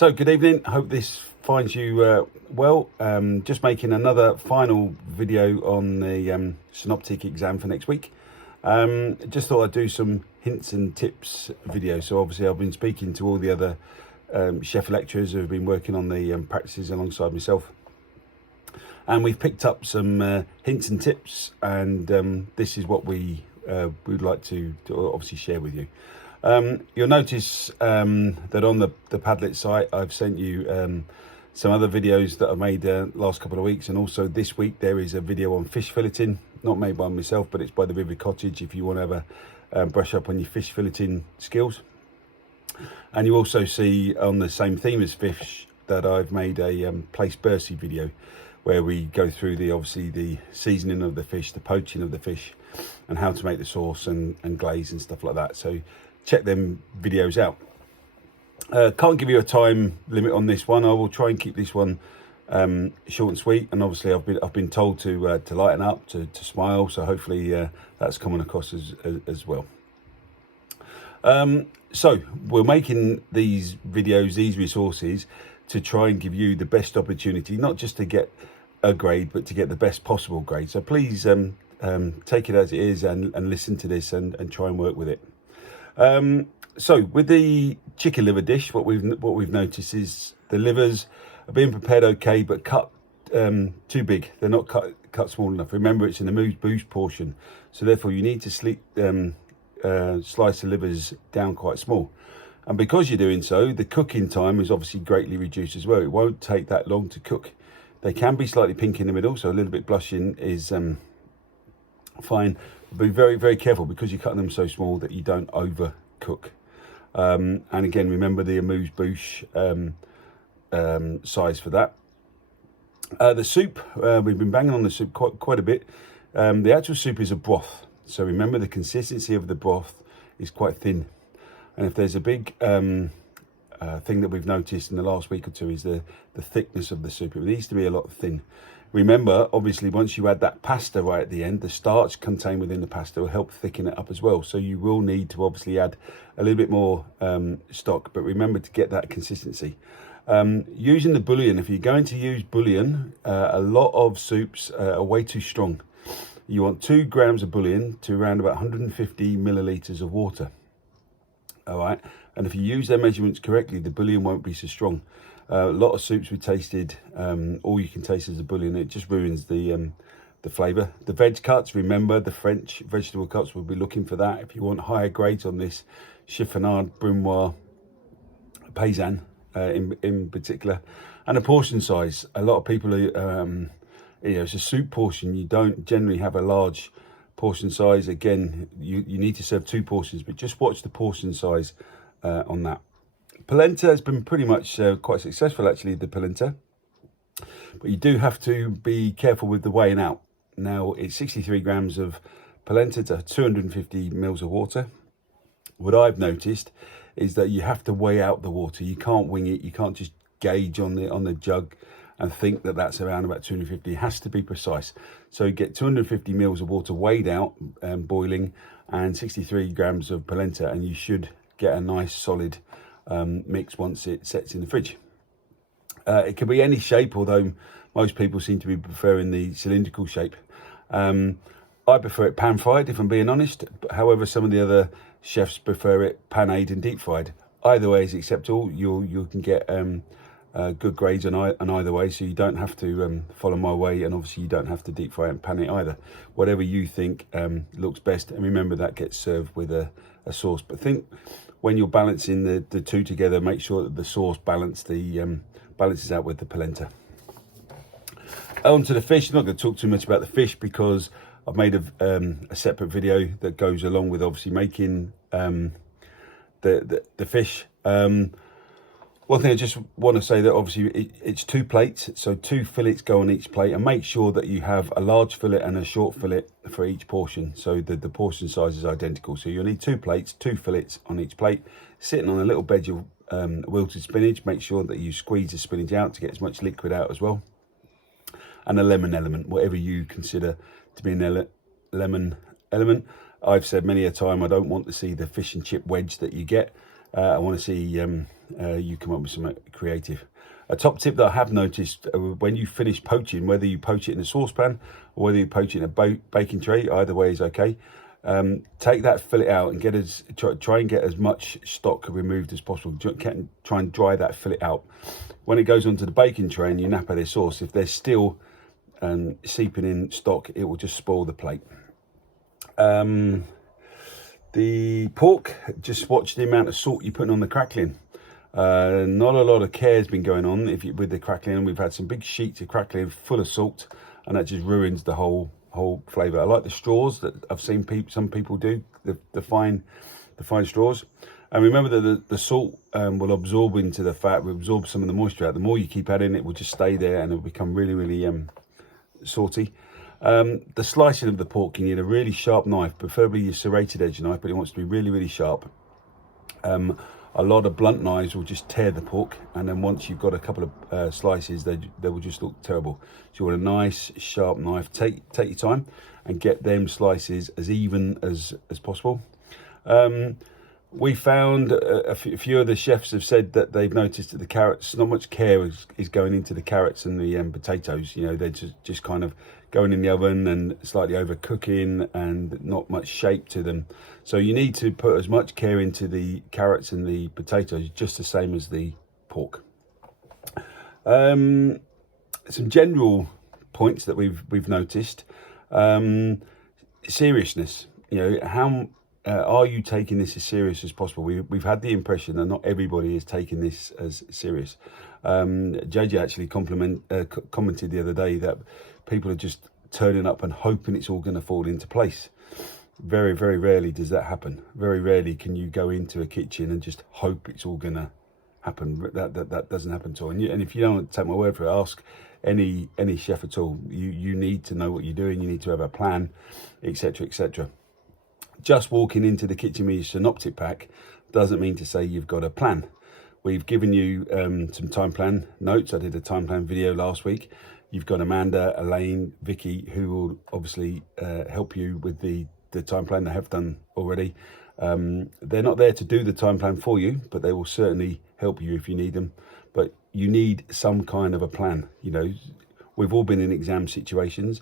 So good evening, hope this finds you well. Just making another final video on the Synoptic exam for next week. Just thought I'd do some hints and tips video. So obviously I've been speaking to all the other chef lecturers who have been working on the practices alongside myself, and we've picked up some hints and tips, and this is what we would like to obviously share with you. You'll notice that on the Padlet site I've sent you some other videos that I made last couple of weeks, and also this week there is a video on fish filleting, not made by myself, but it's by the River Cottage if you want to have a brush up on your fish filleting skills. And you also see on the same theme as fish that I've made a place Bercy video where we go through obviously the seasoning of the fish, the poaching of the fish, and how to make the sauce and glaze and stuff like that. So check them videos out. Can't give you a time limit on this one. I will try and keep this one short and sweet, and obviously I've been told to lighten up, to smile, so hopefully that's coming across as well. So we're making these videos, these resources, to try and give you the best opportunity, not just to get a grade, but to get the best possible grade. So please take it as it is and listen to this and try and work with it. So with the chicken liver dish, what we've noticed is the livers are being prepared okay, but cut too big. They're not cut small enough. Remember, it's an amuse-bouche portion, so therefore you need to slice the livers down quite small. And because you're doing so, the cooking time is obviously greatly reduced as well. It won't take that long to cook. They can be slightly pink in the middle, so a little bit blushing is fine. Be very, very careful because you're cutting them so small that you don't overcook. And again, remember the amuse-bouche size for that. The soup, we've been banging on the soup quite a bit. The actual soup is a broth, so remember the consistency of the broth is quite thin. And if there's a big thing that we've noticed in the last week or two is the thickness of the soup. It needs to be a lot thin. Remember, obviously, once you add that pasta right at the end, the starch contained within the pasta will help thicken it up as well. So you will need to obviously add a little bit more stock, but remember to get that consistency. Using the bouillon, if you're going to use bouillon, a lot of soups are way too strong. You want 2 grams of bouillon to around about 150 millilitres of water. All right, and if you use their measurements correctly, the bouillon won't be so strong. A lot of soups we tasted, all you can taste is the bouillon. It just ruins the flavour. The veg cuts, remember the French vegetable cuts, we'll be looking for that. If you want higher grades on this, chiffonade, brunoise, paysanne in particular. And a portion size. A lot of people, it's a soup portion. You don't generally have a large portion size. Again, you need to serve 2 portions, but just watch the portion size on that. Polenta has been pretty much quite successful, actually, the polenta, but you do have to be careful with the weighing out. Now, it's 63 grams of polenta to 250 mils of water. What I've noticed is that you have to weigh out the water. You can't wing it. You can't just gauge on the jug and think that that's around about 250. It has to be precise. So you get 250 mils of water weighed out, boiling, and 63 grams of polenta, and you should get a nice solid mix once it sets in the fridge. It can be any shape, although most people seem to be preferring the cylindrical shape. I prefer it pan fried, if I'm being honest. However, some of the other chefs prefer it pan-ade and deep fried. Either way is acceptable. You can get good grades on either way, so you don't have to follow my way, and obviously you don't have to deep fry it and pan it either. Whatever you think looks best, and remember that gets served with a sauce. But think when you're balancing the two together, make sure that the sauce balances out with the polenta. On to the fish. I'm not going to talk too much about the fish because I've made a separate video that goes along with obviously making the fish. One thing I just want to say that obviously it's 2 plates, so 2 fillets go on each plate, and make sure that you have a large fillet and a short fillet for each portion, so the portion size is identical. So you'll need 2 plates, 2 fillets on each plate, sitting on a little bed of wilted spinach. Make sure that you squeeze the spinach out to get as much liquid out as well, and a lemon element, whatever you consider to be an lemon element. I've said many a time I don't want to see the fish and chip wedge that you get. I want to see you come up with some creative. A top tip that I have noticed, when you finish poaching, whether you poach it in a saucepan or whether you poach it in a baking tray, either way is okay. Take that fillet out and try and get as much stock removed as possible. Try and dry that fillet out. When it goes onto the baking tray and you napa the sauce, if there's still seeping in stock, it will just spoil the plate. The pork, just watch the amount of salt you're putting on the crackling. Not a lot of care has been going on with the crackling. We've had some big sheets of crackling full of salt, and that just ruins the whole flavour. I like the straws that I've seen some people do, the fine straws. And remember that the salt will absorb into the fat, will absorb some of the moisture out. The more you keep adding, it will just stay there and it will become really, really salty. The slicing of the pork, you need a really sharp knife, preferably your serrated edge knife, but it wants to be really, really sharp. A lot of blunt knives will just tear the pork, and then once you've got a couple of slices, they will just look terrible. So you want a nice sharp knife. Take your time and get them slices as even as possible. We found a few of the chefs have said that they've noticed that the carrots, not much care is going into the carrots and the potatoes. You know, they're just kind of going in the oven and slightly overcooking and not much shape to them. So you need to put as much care into the carrots and the potatoes, just the same as the pork. Some general points that we've noticed. Seriousness. You know, how are you taking this as serious as possible? We've had the impression that not everybody is taking this as serious. JJ actually commented the other day that people are just turning up and hoping it's all going to fall into place. Very, very rarely does that happen. Very rarely can you go into a kitchen and just hope it's all going to happen. That doesn't happen at all. And if you don't take my word for it, ask any chef at all. You need to know what you're doing. You need to have a plan, etc., etc. Just walking into the kitchen with your Synoptic pack doesn't mean to say you've got a plan. We've given you some time plan notes. I did a time plan video last week. You've got Amanda, Elaine, Vicky, who will obviously help you with the time plan. They have done already. They're not there to do the time plan for you, but they will certainly help you if you need them. But you need some kind of a plan. You know, we've all been in exam situations,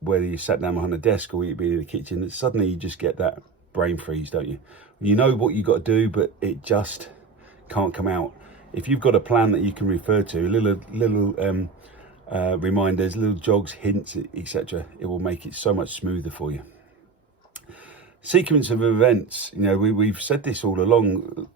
whether you sat down behind a desk or you've been in the kitchen, and suddenly you just get that brain freeze, don't you? You know what you got to do, but it just can't come out. If you've got a plan that you can refer to, little reminders, little jogs, hints, etc., it will make it so much smoother for you. Sequence of events. You know, we've said this all along.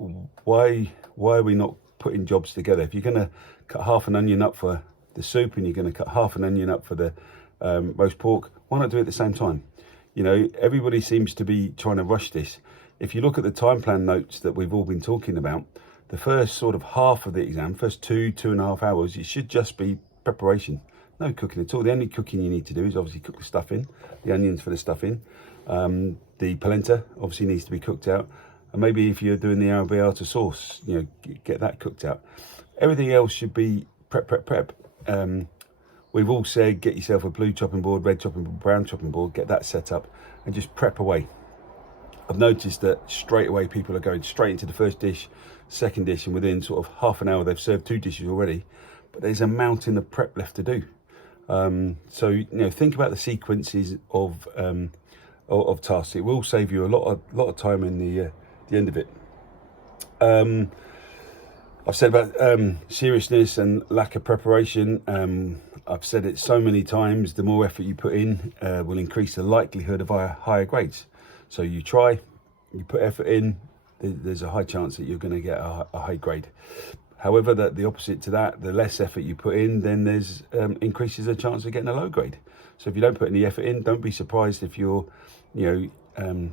Why are we not putting jobs together? If you're going to cut half an onion up for the soup and you're going to cut half an onion up for the roast pork, why not do it at the same time? You know, everybody seems to be trying to rush this. If you look at the time plan notes that we've all been talking about, the first sort of half of the exam, first 2.5 hours, it should just be preparation. No cooking at all. The only cooking you need to do is obviously cook the stuffing, the onions for the stuffing. The polenta obviously needs to be cooked out. And maybe if you're doing the arrabbiata sauce, you know, get that cooked out. Everything else should be prep. We've all said, get yourself a blue chopping board, red chopping board, brown chopping board, get that set up and just prep away. I've noticed that straight away people are going straight into the first dish, second dish, and within sort of half an hour they've served 2 dishes already, but there's a mountain of prep left to do. So, you know, think about the sequences of tasks. It will save you a lot of time in the end of it. I've said about seriousness and lack of preparation. I've said it so many times, the more effort you put in will increase the likelihood of higher grades. So you try, you put effort in, there's a high chance that you're going to get a high grade. However, the opposite to that, the less effort you put in, then there's increases the chance of getting a low grade. So if you don't put any effort in, don't be surprised if you're, you know,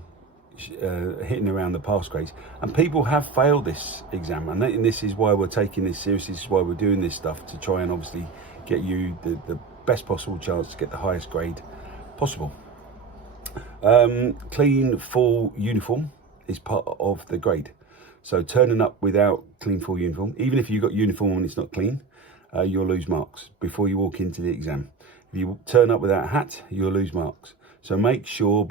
hitting around the pass grades. And people have failed this exam, and this is why we're taking this seriously. This is why we're doing this stuff, to try and obviously get you the best possible chance to get the highest grade possible. Clean full uniform is part of the grade. So turning up without clean full uniform, even if you've got uniform and it's not clean, you'll lose marks before you walk into the exam. If you turn up without a hat, you'll lose marks. So make sure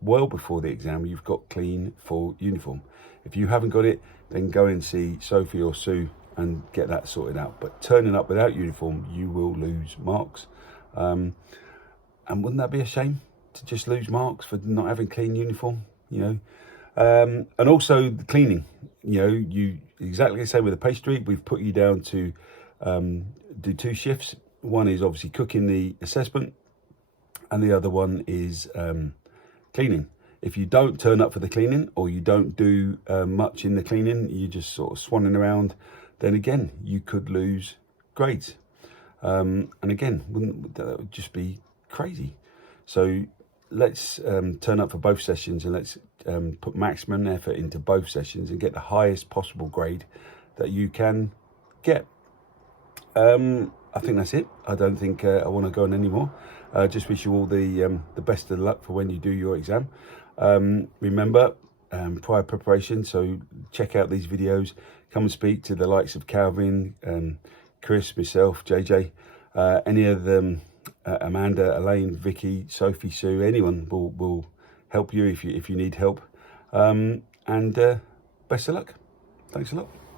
well before the exam, you've got clean full uniform. If you haven't got it, then go and see Sophie or Sue and get that sorted out. But turning up without uniform, you will lose marks. And wouldn't that be a shame to just lose marks for not having clean uniform, you know? And also the cleaning, you know, you exactly the same with the pastry. We've put you down to do 2 shifts. One is obviously cooking the assessment, and the other one is cleaning. If you don't turn up for the cleaning, or you don't do much in the cleaning, you just sort of swanning around, then again, you could lose grades. And again, that would just be crazy. So let's turn up for both sessions, and let's put maximum effort into both sessions and get the highest possible grade that you can get. I think that's it. I don't think I want to go on anymore. Just wish you all the best of luck for when you do your exam. Remember, prior preparation, so check out these videos. Come and speak to the likes of Calvin, Chris, myself, JJ, any of them, Amanda, Elaine, Vicky, Sophie, Sue, anyone will help you if you need help. And best of luck. Thanks a lot.